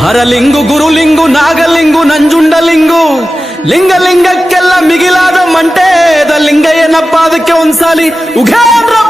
ಹರಲಿಂಗು ಗುರುಲಿಂಗು ನಾಗಲಿಂಗು ನಂಜುಂಡಲಿಂಗು ಲಿಂಗಲಿಂಗಕ್ಕೆಲ್ಲ ಮಿಗಿಲಾದ ಮಂಟೇದ ಲಿಂಗ ಏನಪ್ಪ ಅದಕ್ಕೆ ಒಂದ್ಸಾಲಿ ಉಘೇನ್ರಪ್ಪ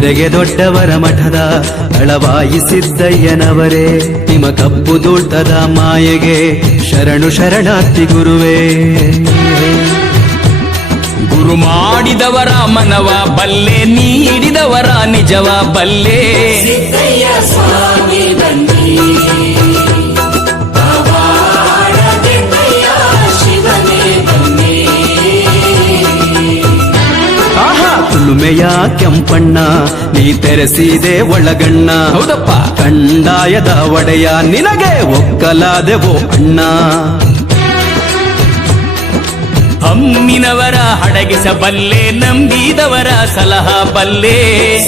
ಧರೆಗೆ ದೊಡ್ಡವರ ಮಠದ ಅಳವಾಯಿಸಿದ್ದಯ್ಯನವರೇ ನಿಮ್ಮ ಕಪ್ಪು ದೊಡ್ಡದ ಮಾಯೆಗೆ ಶರಣು ಶರಣಾರ್ಥಿ ಗುರುವೇ. ಗುರು ಮಾಡಿದವರ ಮನವ ಬಲ್ಲೆ ನೀಡಿದವರ ನಿಜವ ಬಲ್ಲೆ. ಆಹಾ ತುಳುಮೆಯ ಕೆಂಪಣ್ಣ ನೀ ತೆರೆಸಿದೆ ಒಳಗಣ್ಣ. ಹೌದಪ್ಪ. ಕಂಡಾಯದ ಒಡೆಯ ನಿನಗೆ ಒಕ್ಕಲಾದೆವೋ ಅಣ್ಣ. ಹಮ್ಮಿನವರ ಹಡಗಿಸಬಲ್ಲೆ ನಂಬಿದವರ ಸಲಹಾ ಬಲ್ಲೆ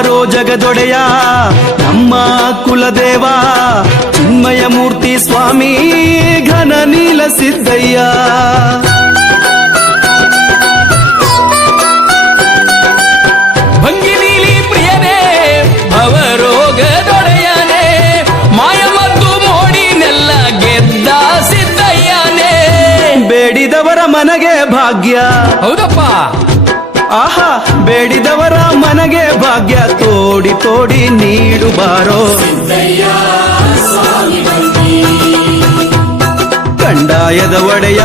ಬಾರೋ ಜಗದೊಡೆಯ ನಮ್ಮ ಕುಲದೇವ ಚಿನ್ಮಯ ಮೂರ್ತಿ ಸ್ವಾಮಿ ಘನ ನೀಲ ಸಿದ್ದಯ್ಯ. ಭಂಗಿ ನೀಲಿ ಪ್ರಿಯನೇ ಭವರೋಗದೊಡೆಯನೇ ಮಾಯಮದ್ದು ಮೋಡಿನೆಲ್ಲ ಗೆದ್ದ ಸಿದ್ದಯ್ಯನೇ. ಬೇಡಿದವರ ಮನಗೆ ಭಾಗ್ಯ. ಹೌದಪ್ಪ. ಆಹಾ ಬೇಡಿದವರ ಮನಗೆ ಭಾಗ್ಯ ತೋಡಿ ತೋಡಿ ನೀಡು ಬಾರೋ. ಕಂಡಾಯದ ಒಡೆಯ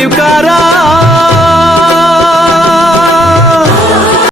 स्वीकारा